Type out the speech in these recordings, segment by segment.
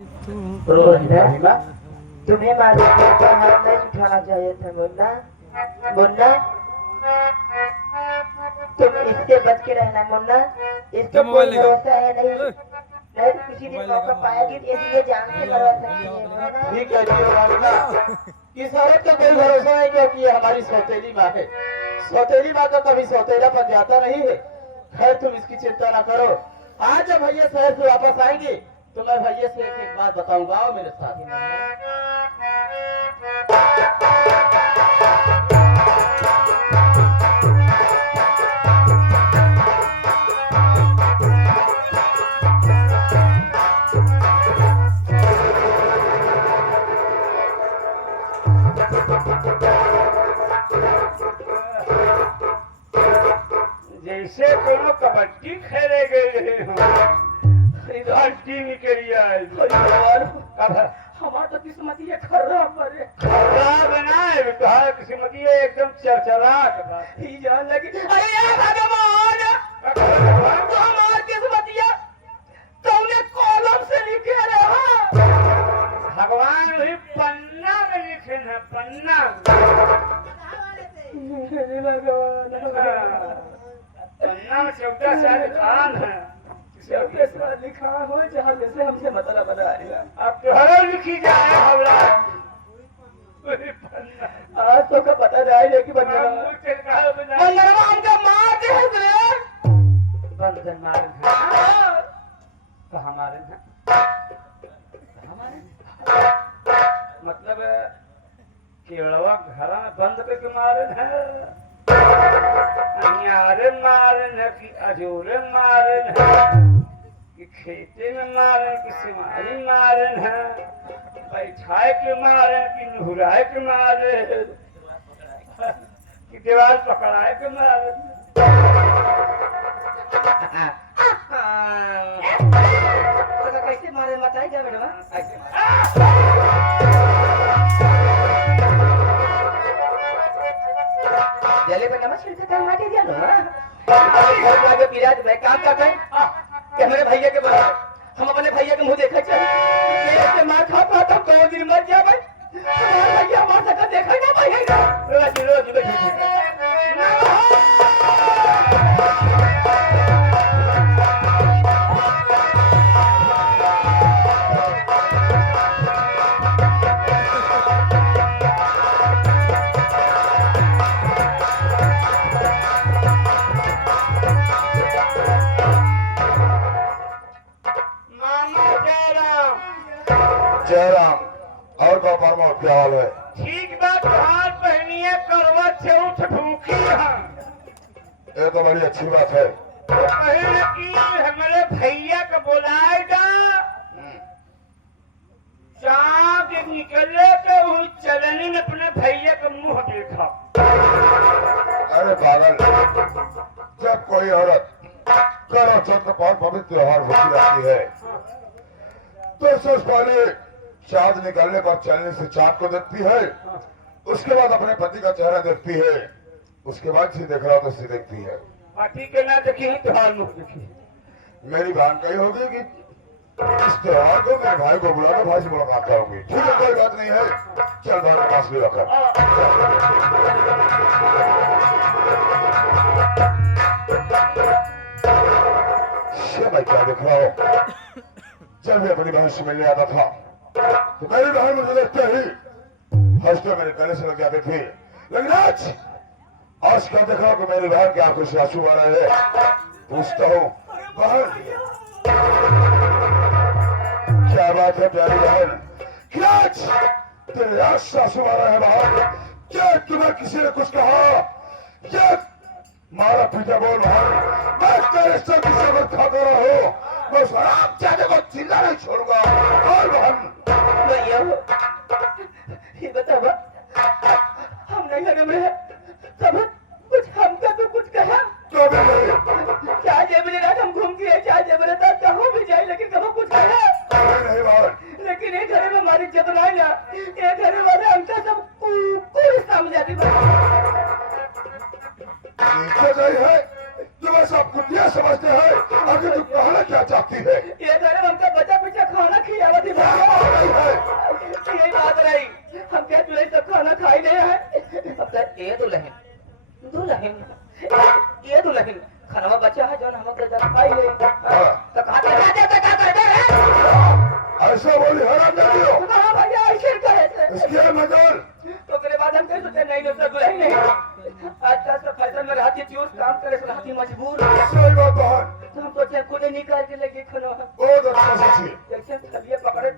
मुन्ना, तुम्हें मालिक के ऊपर हाथ नहीं उठाना चाहिए था मुन्ना। मुन्ना, तुम इससे बच के रहना मुन्ना। इसका कोई भरोसा है नहीं, नहीं तो किसी दिन मौका पाएगी, इसलिए जान से मरवा सकती है मुन्ना। ठीक है मुन्ना, इस औरत का कोई भरोसा नहीं क्योंकि ये हमारी सौतेली माँ है। सौतेली माँ का कभी सौतेला बन जाता नहीं है। खैर तुम इसकी चिंता ना करो। आज जब भैया शहर से वापस आएंगे तो मैं भैया से एक बात बताऊंगा। आओ मेरे साथ। जैसे कोनो कबड्डी खेले गए इधर टीम के लिए हमारा तो किस्मत ये खराब है। खराब बनाए बेटा, किस्मत ये एकदम चरचराट बा। ही जान लगी अरे यार भगवान, तो हमार किस्मत ये तूने कॉलम से लिखे रे। भगवान भी पन्ना में लिखे हैं, पन्ना पन्ना में चौदह साल खान है। लिखा हो जहाँ जैसे हमसे मतलब बनाएगा। अब तुहरो लिखी जाए हमरा। आज तो का पता जाए कि बंदरवा हमका मार दे रे। बंधन मारे हैं तो हमारे हैं, मतलब केवड़वा घर में बंद करके मारे हैं, अन्यारे मारे हैं कि अजोरे मारे हैं कि खेते में मारे कि सिमारी मारे हैं, बैठाए के मारे कि नुहुराए के मारे कि दीवार पकड़ाए के मारे। कैसे मारे बताई क्या बेटा? जले पे नमक छिड़के कर मार दिया लो। घर लाके पिराज मैं काम करते हैं कि हमारे भैया के बड़ा हम अपने भैया के मुंह देखा चाहिए। ये ऐसे मार खा पाता तो दिन मर जा भाई। हमारा भैया मार सका देखा ना भैया। रोज जयराम और का परमात्मा क्या हाल है? ठीक बात, हाथ पहनिए करवट से उठ भूखी है। ये तो बड़ी अच्छी बात है। तो कहे कि हमारे भैया को बुलाएगा, चाँद निकले तो उस चलने में अपने भैया का मुंह देखा। अरे पागल, जब कोई औरत करो चौथ का बहुत पवित्र त्योहार होती रहती है तो सबसे पहले चाँद निकलने पर चलने से चाँद को देखती है, उसके बाद अपने पति का चेहरा देखती है, उसके बाद से देख रहा तो से देखती है। पति के ना देखी त्योहार मुख देखी। मेरी बहन कही होगी कि इस त्योहार को मेरे भाई को बुला दो, भाई से मुलाकात करूंगी। ठीक है, कोई बात नहीं है, चल भाई के पास ले रखा। मैं क्या देख रहा हूँ? जब मैं अपनी बहन से मिलने आता था तो मेरी बहन मुझे देखते ही हंसते मेरे गले से लग जाते थे, लेकिन आज क्या देखा कि मेरी बहन की आंखों से आंसू आ रहे हैं। पूछता हूँ, बहन क्या बात है प्यारी बहन, क्या तेरे आंख से आंसू आ रहे हैं बहन? क्या तुम्हें किसी ने कुछ कहा? क्या मारा पीटा बोल बहन, मैं तेरे से किसी को खाता रहा हूँ, मैं उस हराम जाने को चिल्ला नहीं छोड़ूंगा। और बहन भैया ये बतावा हम नहीं लगे में तब कुछ हमका तो कुछ कहा क्यों भी नहीं? चाहे जे बोले रात हम घूम के चाहे जे बोले तब कहो भी जाए, लेकिन कभी कुछ कहा नहीं बहन। लेकिन ये घरे में हमारी इज्जत नहीं ना, ये घरे वाले हमका सब कोई समझाती नीचे गई है तुम्हें सब कुटिया समझते हैं, आगे तू कहना क्या चाहती है? ये घरे में हमका बचा पीछा खाना खिलावती ये दुल्हन ये दुल्हन खनवा बच्चा है जो हम के जब खाई ले हाँ। तो कहा राजा का क्या करते हैं ऐसा बोली हराम नहीं हो हां भैया ऐसे कहे थे इसके मगर तो करे बाद हम कह सोचे नहीं सब नहीं अच्छा से फैशन में रहती चोर काम करे से रहती मजबूर सही बात है तो हम सोचे कोने निकाल के लेके खनवा बहुत अच्छा सोची जैसे थलिए पकड़े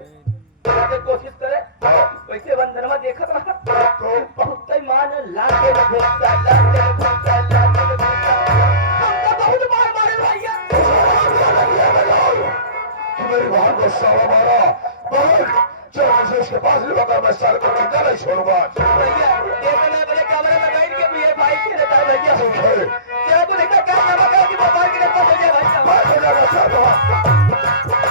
के कोशिश करे हाँ। वैसे बंदरमा देखत रहा तो बहुत ही मान लाके घुसता लाके घुसता हम तो बहुत मारे भैया मेरी बहन को साला मारा बहन चल मुझे इसके पास नहीं बता मैं साल करके जा रही छोड़ूंगा भैया ये मैंने बड़े कैमरे में बैठ के भी ये भाई के रहता है भैया ठीक है तेरा को देखा क्या नाम है कि मोबाइल के रहता हो गया भाई मैं तो जाना चाहता हूँ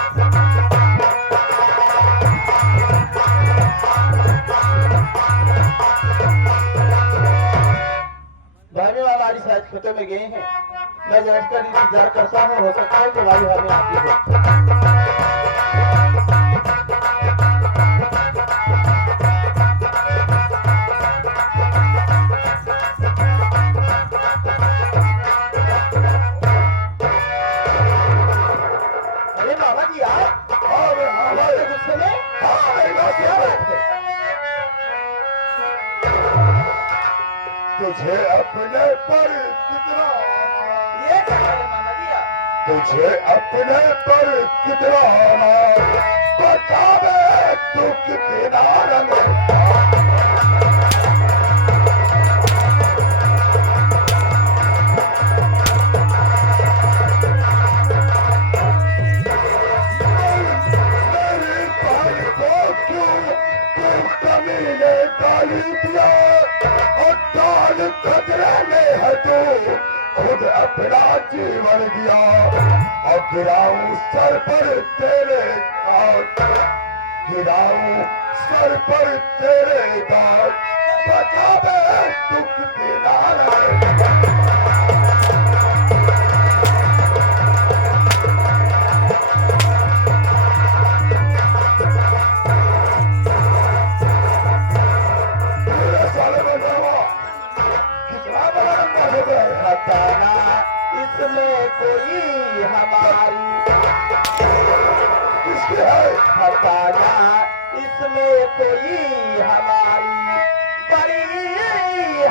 भाई में हमारी शायद खेतों में गए हैं मैं बैठ कर इंतजार करता हूँ हो सकता है कि भाई हमें आती हो अरे बाबा जी आप हाँ मैं हाँ भाई गुस्से में हाँ मेरी बात क्या सुन बात है तुझे अपने पर कितना ये क्या है मामा जी आप तुझे अपने पर कितना बता दे तू कितना रंग मेरी भाई को क्यों तू कमीने डाली दिया और डाल खतरे में है तू खुद अपना जीवन दिया और गिराऊं सर पर तेरे काट गिराऊं सर पर तेरे काट बता दे तू कितना रंग मेरे साले में जाओ कितना बड़ा अंदर हो गया है बताना इसमें कोई हमारी किसकी है बताना इसमें कोई हमारी बड़ी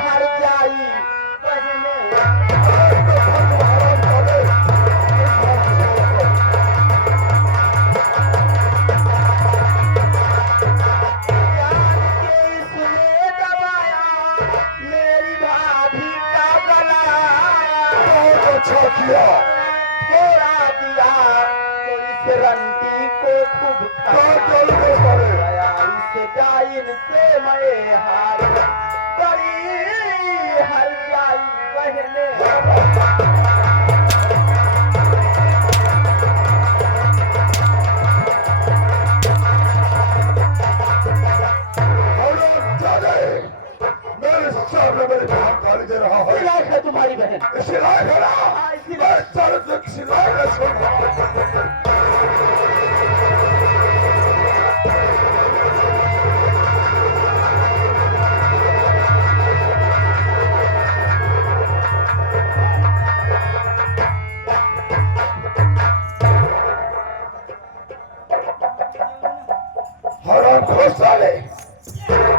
हर जाई पहले जान के इसने दबाया मेरी भाभी का गला बहुत अच्छा किया थोड़ा दिया तो इस रंडी को खूब बहुत खाया जल्दी करे गया इस डाइन से मैं हार बड़ी हर जाई पहले और जाने मेरे सामने मेरी बहन गाली दे रहा है लायक है तुम्हारी बहन इसी लायक है ना मैं सर से किसी लायक नहीं छोड़ूंगा हराम खोर साले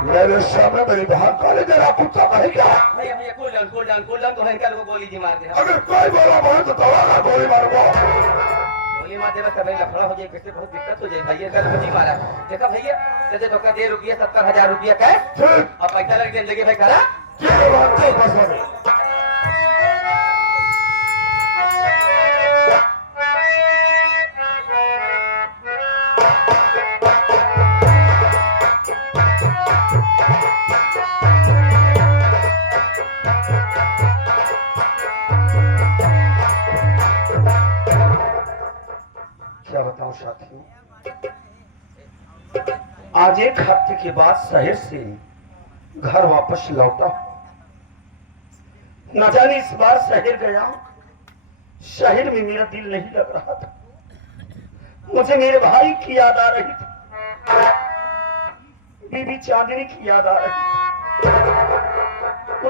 मेरे सामने मेरी बहन गाली दे रहा कुत्ता कहेगा भैया भैया कूल डाउन तो इनका लोग गोली जी मार दे अगर कोई बोला मैं तो दवा का गोली मारूंगा गोली मार देगा सब लफड़ा हो जाए कैसे बहुत दिक्कत हो जाए भैया का गोली मारा देखा भैया जैसे धोखा दे रुपया 70,000 रुपया कैश ठीक और पैसा लग जिंदगी भाई करा ठीक है बात तो बस हो गई क्या बताऊं साथियों आज एक हफ्ते के बाद शहर से घर वापस लौटा न जाने इस बार शहर गया शहर में मेरा दिल नहीं लग रहा था मुझे मेरे भाई की याद आ रही थी बीबी चांदनी की याद आ रही थी।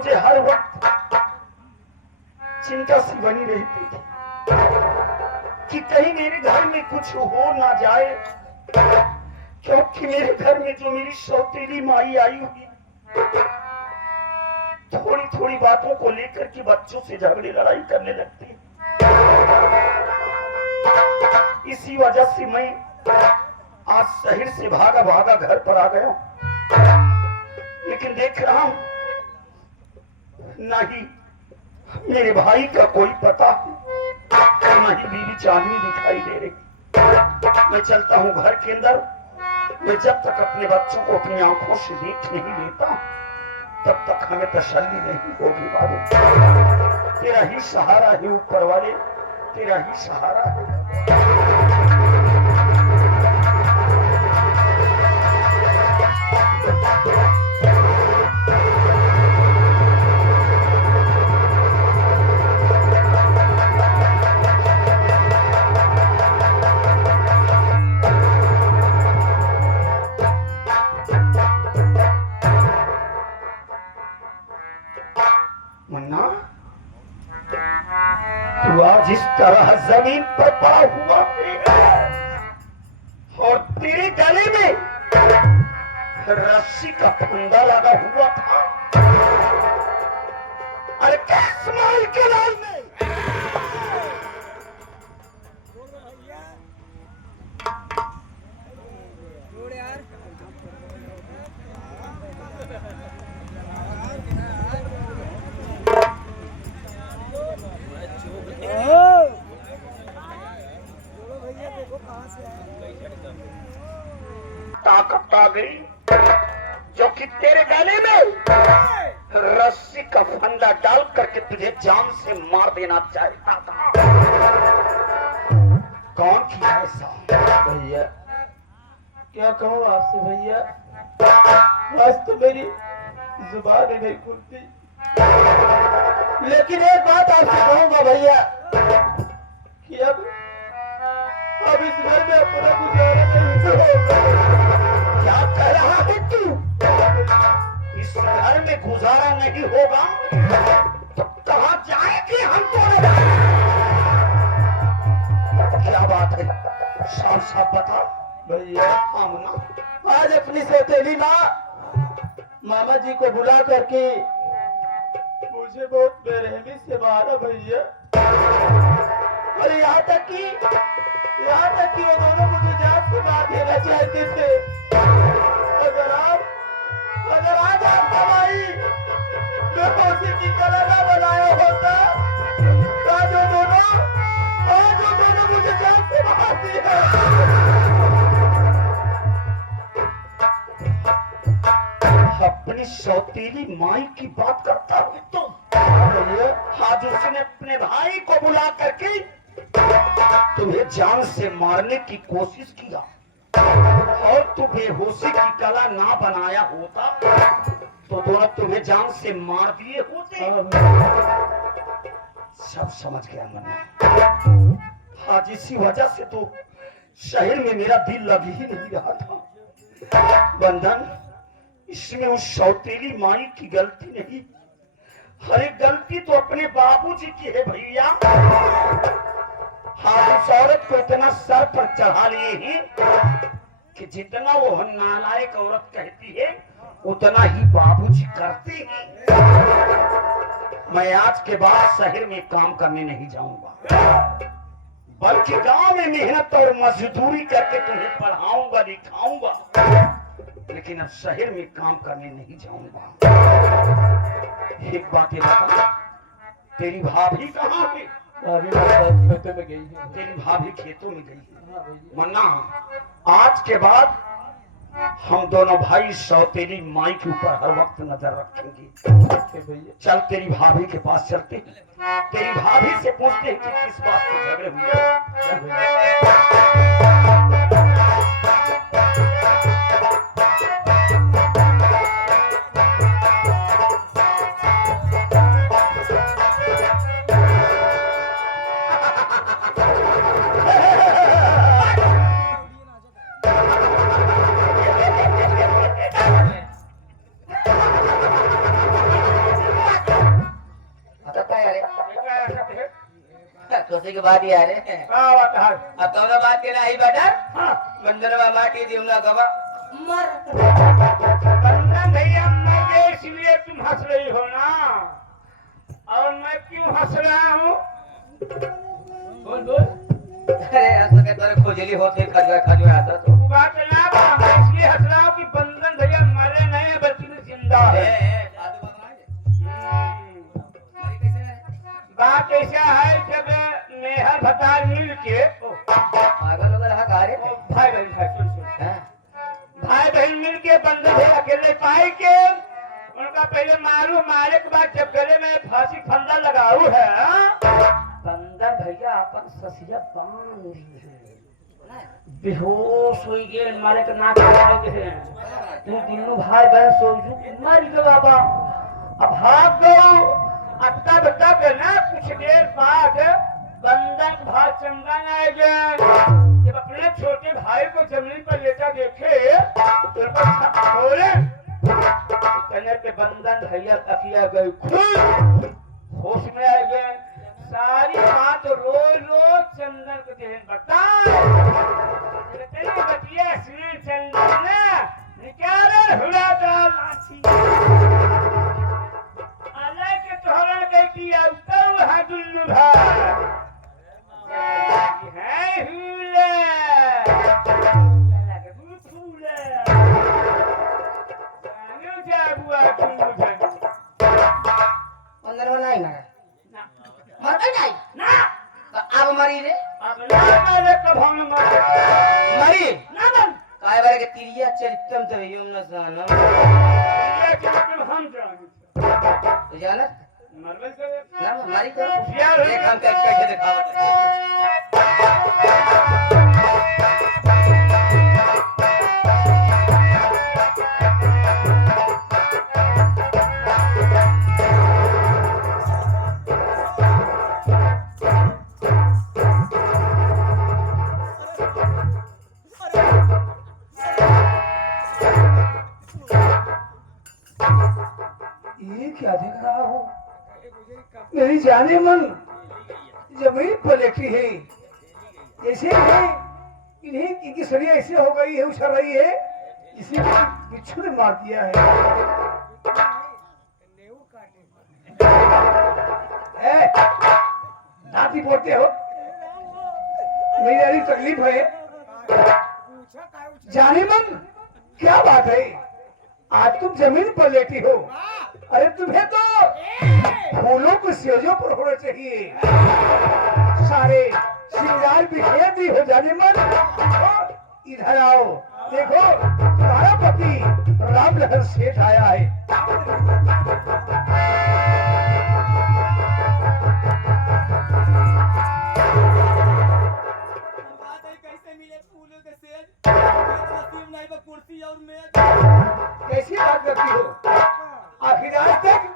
मुझे हर वक्त चिंता सी बनी रहती थी कि कहीं मेरे घर में कुछ हो ना जाए, क्योंकि मेरे घर में जो मेरी सौतेली माई आई होगी थोड़ी थोड़ी बातों को लेकर के बच्चों से झगड़े लड़ाई करने लगती है। इसी वजह से मैं आज शहर से भागा भागा घर पर आ गया, लेकिन देख रहा हूं नहीं मेरे भाई का कोई पता और नहीं बीवी चांदनी दिखाई दे रही। मैं चलता हूं घर के अंदर। मैं जब तक अपने बच्चों को अपनी आंखों से देख नहीं लेता तब तक हमें तसल्ली नहीं होगी बाबू। तेरा ही सहारा है ऊपर वाले, तेरा ही सहारा है। मुन्ना, तू आज इस तरह जमीन पर पड़ा हुआ है और तेरे गले में रस्सी का फंदा लगा हुआ था। अरे कैस मार के लाल में ताकत आ गई जो कि तेरे गले में रस्सी का फंदा डाल करके तुझे जान से मार देना चाहता था। कौन किया ऐसा? भैया क्या कहूँ आपसे भैया, बस तो मेरी जुबान नहीं खुलती, लेकिन एक बात आपसे कहूंगा भैया कि अब इस घर में अपना गुजारा नहीं होगा। क्या कह रहा है तू? इस घर में गुजारा नहीं होगा तो कहां जाएंगे हम दोनों? क्या बात है? साफ साफ बता भैया हाँ मुन्ना। आज अपनी सौतेली माँ मामा जी को बुला करके मुझे बहुत बेरहमी से मारा भैया, और यहाँ तक कि वो दोनों मुझे जान से मार देना चाहते थे। अगर आज आप दवाई मैं उसी की कला ना बनाया होता तो जो दोनों मुझे जान से मार दिया। अपनी सौतेली माई की बात करता हूँ तो आज उसने अपने भाई को बुला करके तुम्हें जान से मारने की कोशिश किया और तू बेहोशी की कला ना बनाया होता तो दोनों तुम्हें जान से मार दिए होते। सब समझ गया मन्ना। आज इसी वजह से तो शहर में मेरा दिल लग ही नहीं रहा था। बंधन, इसमें उस सौतेली माई की गलती नहीं, हर एक गलती तो अपने बाबूजी की है भैया। हाँ, उस औरत को इतना सर पर चढ़ा लिए हैं कि जितना वो नालायक औरत कहती है उतना ही बाबूजी करते हैं। मैं आज के बाद शहर में काम करने नहीं जाऊंगा, बल्कि गांव में मेहनत और मजदूरी करके तुम्हें पढ़ाऊंगा लिखाऊंगा, लेकिन अब शहर में काम करने नहीं जाऊंगा। एक बात ये बता, तेरी भाभी कहाँ है? खेतों में गई है। तेरी भाभी खेतों में गई है। हाँ भैया। मन्ना, आज के बाद हम दोनों भाई सौतेली माई के ऊपर हर वक्त नजर रखेंगे। भैया चल तेरी भाभी के पास चलते हैं, तेरी भाभी से पूछते हैं कि किस बात से झगड़े हुए हैं। चल भैया। शादी के बाद ही आ रहे हैं। का बात है? अब कौन बात के ना ही बेटा हाँ, बंदरवा माटी दिवना गवा मर बंधन भैया मर गए इसलिए तुम हंस रही हो ना, और मैं क्यों हंस रहा हूँ? बोल बोल। अरे ऐसा के तोरे खोजली होते खजवा खजवा आता तो बात ना बा, मैं इसलिए हंस रहा हूँ कि बंधन भैया मरे नहीं है बल्कि जिंदा है। साधु बात ऐसा है जब मेहर भतार मिल के पागल वगैरह रहा कारे भाई बहन सुन सुन हैं? भाई बहन मिल के बंधन भैया अकेले पाए के उनका पहले मारू, मारे के बाद जब गले में फांसी फंदा लगाऊ है बंधन भैया अपन ससिया बांध दी है, बेहोश हो गए, मारे के नाक लगे हैं, तुम तीनों भाई बहन सोचू मर गए बाबा। अब भाग गो अट्टा बट्टा करना, कुछ देर बाद बंधन भाग चंगा आ गए, जब अपने छोटे भाई को जमीन पर लेटा देखे तो छोड़े कहने के बंधन भैया तकिया गई खुद होश में आ गए, सारी बात रो रो चंदन को देहन बताए बतिया सुने चंदन निकाल हुआ लाठी अलग के तोहरा बेटी उतर है दुल्लू भाई है हुले अलग फूले आने जा बुआ दुल्लू भाई बंदरवा नहीं मरा ना मर नहीं ना अब मरी रे अब ना मेरे कभंग मर मरी ना बन काय बारे के तिरिया चरित्रम तो यम न जाना ये कि हम जाने तो जाना मरवे से ना मरी तो यार देख हम कैसे दिखावत ये क्या देख रहा हूँ? मेरी जाने मन जमीन पर लेटी है, ऐसे है इन्हें इनकी शरीर ऐसे हो गई है, उछल रही है इसी बिच्छू ने मार दिया है। नाती बोलते हो, मेरी तकलीफ है। जाने मन क्या बात है, आज तुम जमीन पर लेटी हो, अरे तुम्हें तो फूलों को सेजों पर होना चाहिए, सारे श्रृंगार बिखेर दी हो। जाने मन इधर आओ, देखो तुम्हारा पति राम लहर सेठ आया है। कैसे मिले फूलों के सेज, नसीब नहीं बा कुर्सी और मेज। कैसी बात करती हो? आखिर आज तक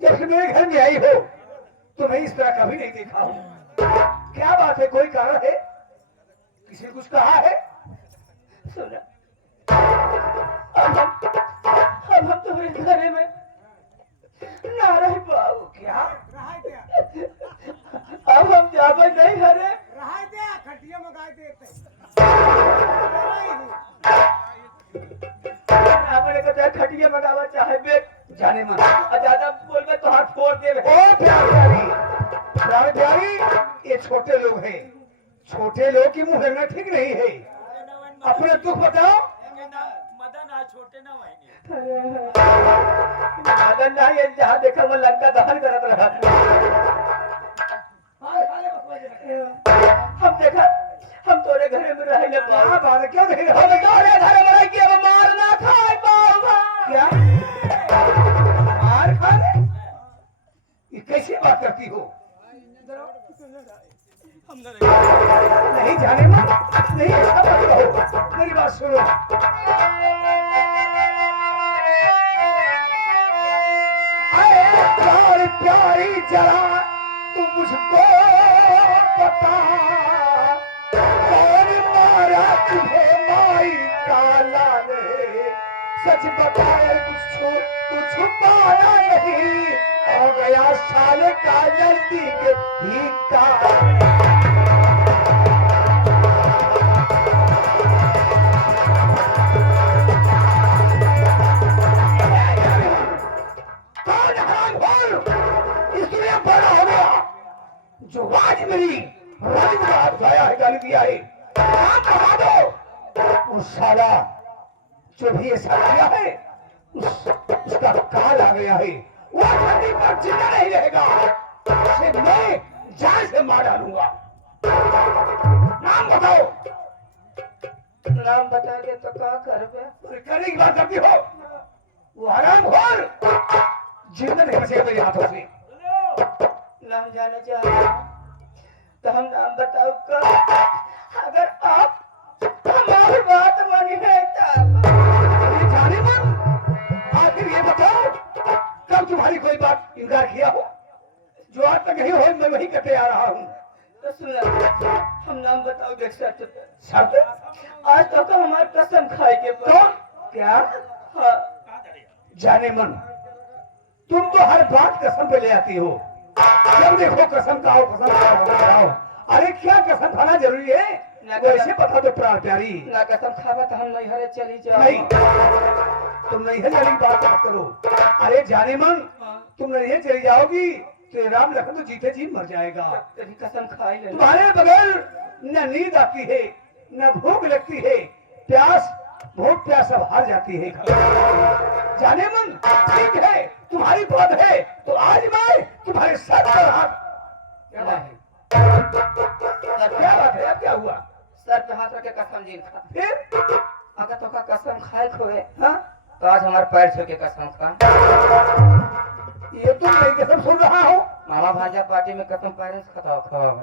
जब से मेरे घर में आई हो तुम्हें इस तरह कभी नहीं देखा हूँ। क्या बात है, कोई कारण है? किसी ने कुछ कहा है? सुना अब हम तुम्हारे घरे में ना रह पाओ क्या? अब हम जावे नहीं घरे, खटिया मंगा देते। आपने कहा खटिया मंगावा चाहे बे जाने मन ज्यादा बोल में तो हाथ फोड़ दे। ओ प्यारी प्यारी, ये छोटे लोग हैं, छोटे लोग की मुंह रहना ठीक नहीं है। अपने दुख बताओ। मदन आज छोटे ना वही मदन ना ये जहाँ देखा वो लंका दहन करत रहा। हम देखा हम तोरे घरे में रह ले पाओ बात क्यों नहीं रहो? हम तोरे घरे में रह के अब मार ना खाए पाओ क्या? मार खा ले? ये कैसी बात करती हो? नहीं जाने मन नहीं, ऐसा मत कहो, मेरी बात सुनो। अरे प्यारी जरा तू मुझको बता, कौन मारा तुझे माई का लाले, सच बताए कुछ छुपाया नहीं, हो गया साले का नजदीक ही का। कौन हरामखोर इस दुनिया में पैदा हो गया जो आज मेरी रानी को हाथ उठाया है, गाली दिया है? नाम बता दो। उस साला जो भी ऐसा किया है उसका काल आ गया है, वो धरती पर जिंदा नहीं रहेगा, उसे मैं जान से मार डालूंगा। नाम बताओ। नाम बता के तो क्या करबे? अरे करने की बात करती हो? वो हरामखोर जिंदा नहीं बचेगा मेरे हाथों से। नाम जाने चाहे तो हम नाम बताओ का? अगर आप हमारी बात मानी है तब। ये जाने मन, आखिर ये बताओ कब तुम्हारी कोई बात इनकार किया हो? जो आज तक नहीं हो मैं वही करते आ रहा हूँ। तो सुना, हम नाम बताओ देख सकते थे। शर्त आज तक तो हमारी कसम खाए के तो क्या? हाँ, जाने मन, तुम तो हर बात कसम पे ले आती हो। जब देखो कसम खाओ, कसम खाओ। अरे क्या कसम खाना जरूरी है? वैसे बता दो प्राण प्यारी। ना कसम खावा तो हम नहीं हरे चली जाओ। नहीं, तुम नहीं है वाली बात मत करो। अरे जाने मन, तुम नहीं चली जाओगी तो ये राम लखन तो जीते जी मर जाएगा। तेरी कसम खाई ले। तुम्हारे बगैर न नींद आती है, न भूख लगती है, प्यास बहुत प्यास अब हार जाती है। जाने मन, ठीक है तुम्हारी बात है तो आज मैं तुम्हारे सर पर हाथ। क्या बात है? क्या बात है? अब क्या हुआ? सर पे हाथ रखे कसम जी खा। फिर अगर तो का कसम खाए खोए हाँ, तो आज हमारे पैर छू के कसम खा। ये तुम नहीं कसम सुन रहा हो। मामा भाजा पार्टी में कसम पैर से खताओ खाओ।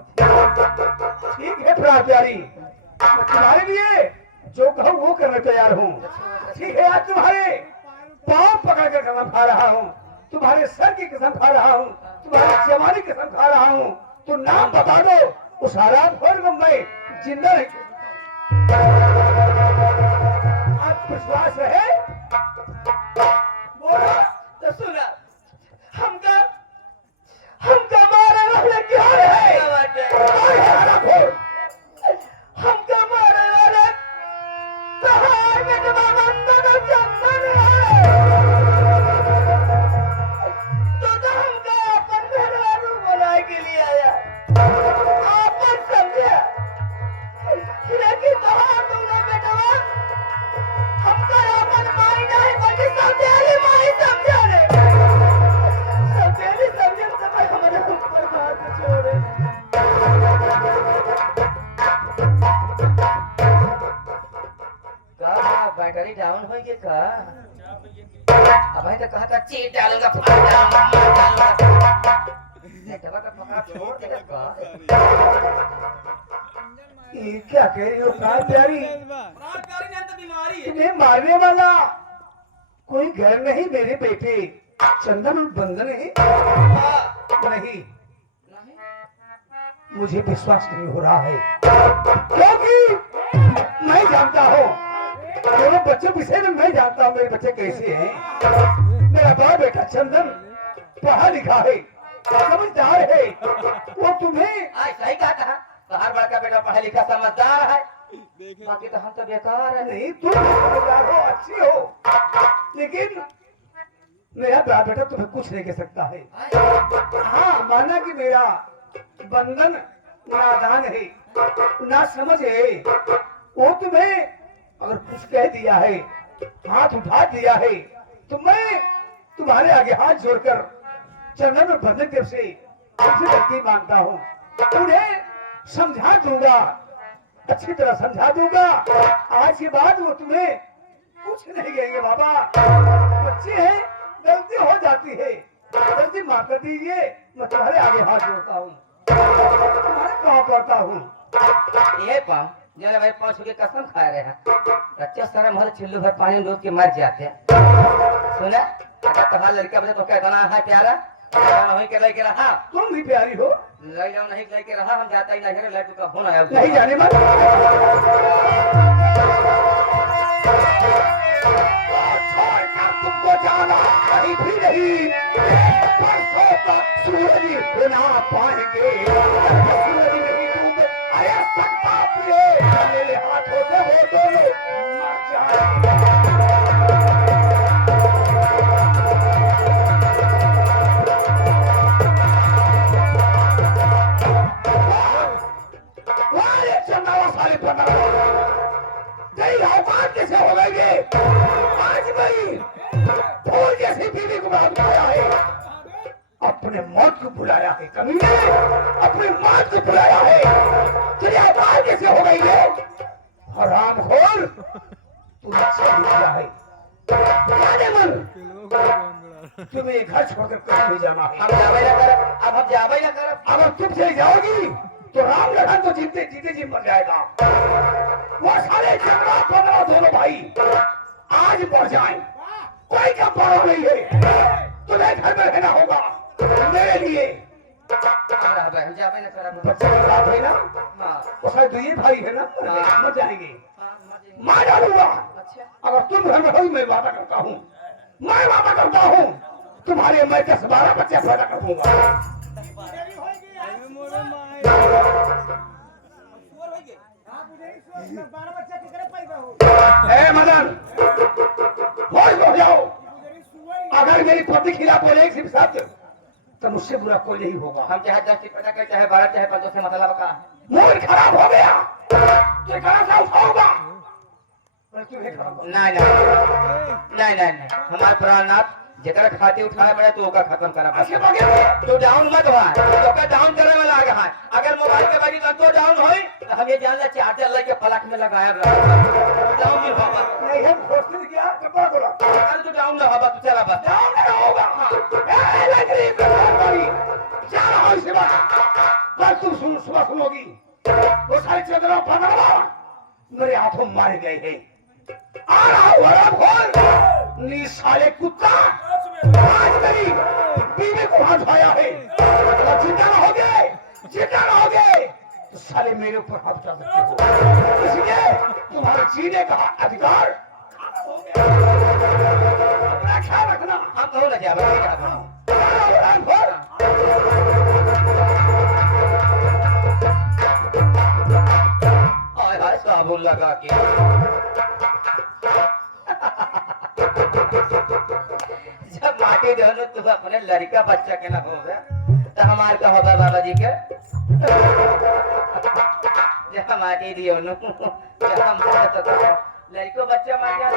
ठीक है प्राण प्यारी, मैं तुम्हारे लिए जो कहूँ वो करने तैयार हूँ। ठीक है, आज तुम्हारे पाँव पकड़ कर कसम खा रहा हूँ, तुम्हारे सर की कसम खा रहा हूँ, तुम्हारी जवानी की कसम खा रहा हूँ। तो नाम बता दो, उस हरामखोर को मैं जिंदा नहीं। आप विश्वास है? बोलो तो सुना, हमका मारे वाले क्या है? कौन है हरामखोर? हमका मारे वाले तहार में तुम्हारा अंदर चंदन है। तो हमका अपन घरवालों बनाए के लिए आया, आपन समझा। लेकिन तहार तुमने बेटवा हमका अपन माई नहीं बल्कि समझे माई समझा रे। समझे तो भाई हमारे ऊपर बात छोड़े। बैटरी डाउन हो गई का? अब तो कहा था चीट डालूंगा, फाड़ डालूंगा, मार डालूंगा। नेटवा का पकड़ा छोड़ देगा का? ये क्या कह रही हो प्राण प्यारी? बीमारी तुम्हें मारने वाला कोई घर नहीं मेरे बेटे चंदन और बंधन है? नहीं, मुझे विश्वास नहीं हो रहा है, क्योंकि मैं जानता हूँ मेरे बच्चे विषय में, मैं जानता हूँ मेरे बच्चे कैसे हैं। मेरा बड़ा बेटा चंदन पढ़ा लिखा है, समझदार है। वो तुम्हें सही कहा था, तुम्हारा बड़का बेटा पढ़ा लिखा समझदार है, बाकी तो हम तो बेकार है। नहीं, तुम समझदार हो, अच्छी हो, लेकिन मेरा बड़ा बेटा तुम्हें कुछ नहीं कह सकता है। हाँ, माना कि मेरा बंधन नादान है, ना समझ है, वो तुम्हें अगर कुछ कह दिया है, हाथ उठा दिया है, तो मैं तुम्हारे आगे हाथ जोड़कर चंदन और बंधन देव से गलती मांगता हूँ। उन्हें समझा दूंगा, अच्छी तरह समझा दूंगा। आज के बाद वो तुम्हें कुछ नहीं कहेंगे। बाबा, बच्चे हैं, गलती हो जाती है, गलती माफ कर दीजिए। मैं तुम्हारे आगे हाथ जोड़ता हूँ, तुम्हारे पाँव पड़ता हूँ। ये पाँव जरा भाई पाँच के कसम खा रहे हैं, बच्चे सारा मर चिल्लू भर पानी में डूब के मर जाते हैं। सुना, अगर तुम्हारा लड़का बोले तो कहना है प्यारा, नहीं के लेके रहा, तुम भी प्यारी हो, ले जाओ नहीं लेके रहा, हम जाता ही नहीं, लड़के का फोन आया। नहीं जाने मत। नहीं भी नहीं, परसों तक सूरज बिना पाएंगे, सूरज नहीं डूब आया सकता पिए, मेरे हाथों से वो दोनों मर जाएंगे। वाले चंदावा साले पंद्रह गई औकात कैसे हो गई ये? आज भाई फूल जैसी बीवी को बुलाया है, अपने मौत को बुलाया है, कमीने अपनी मौत को बुलाया है, तुझे औकात कैसे हो गई ये? हरामखोर, तूने सही किया है। जाने मन, तुम्हें घर छोड़कर कहीं नहीं जाना है। हम जावे ना करब, अब हम जावे ना करब। अगर तुम चली जाओगी तो राम लखन तो जीते जीते जी मर जाएगा। वो सारे 15 दोनों भाई आज मर जाए, कोई का परवाह नहीं है। तुम्हें घर में रहना होगा मेरे लिए। हम जावे ना करब। बच्चे का बाप है ना, हाँ वो सारे दुई भाई है ना, मर जाएंगे, हाँ, मार डालूंगा। अच्छा अगर तुम घर में हो मैं वादा करता हूँ, मैं वादा करता हूँ तुम्हारे मैं 10-12 बच्चे पैदा कर दूंगा। मदन होश हो जाओ, अगर मेरी पति खिलाफ बोले सिर्फ शब्द तो मुझसे बुरा कोई नहीं होगा। हम चाहे 10 पैदा कर, चाहे 12, चाहे 15 से मतलब का मूड खराब हो गया तो कहां से उठाऊंगा? मैं तुम्हें खराब नहीं नहीं नहीं नहीं नहीं, हमारे प्राणनाथ जगह खाते उठाना पड़े तो ओका खत्म करा अच्छे बगे में तो डाउन मत हुआ तो का डाउन करे वाला आ गया। अगर मोबाइल के बारी तो डाउन होई तो हम ये जान ले चार्जर लेके पलक में लगाया डाउन नहीं होगा। नहीं है खोजने गया कपड़ा बोला अरे तो डाउन ना होगा तो चला बस डाउन नहीं होगा। ए लकड़ी पे मारी क्या हो शिवा, बस तुम सुबह सुनोगी वो सारे चंद्रमा 15 मेरे हाथों मारे गए हैं। आ रहा हूँ हरामखोर, नी साले कुत्ता, आज मेरी बीवी को हाथ आया है, अगर जिंदा रहोगे जिंदा रहोगे तो साले मेरे ऊपर हाथ उठा सकते हो, इसलिए तुम्हारे जीने का अधिकार खत्म हो गया। अपना ख्याल रखना। हम कहो ना जावे हाय हाय साबुन लगा के जब माटी दे तो अपने लड़का बच्चा के ना हो तो हमार का होगा बाबा जी के जहाँ माटी दियो नु जहाँ लड़को बच्चा मार गया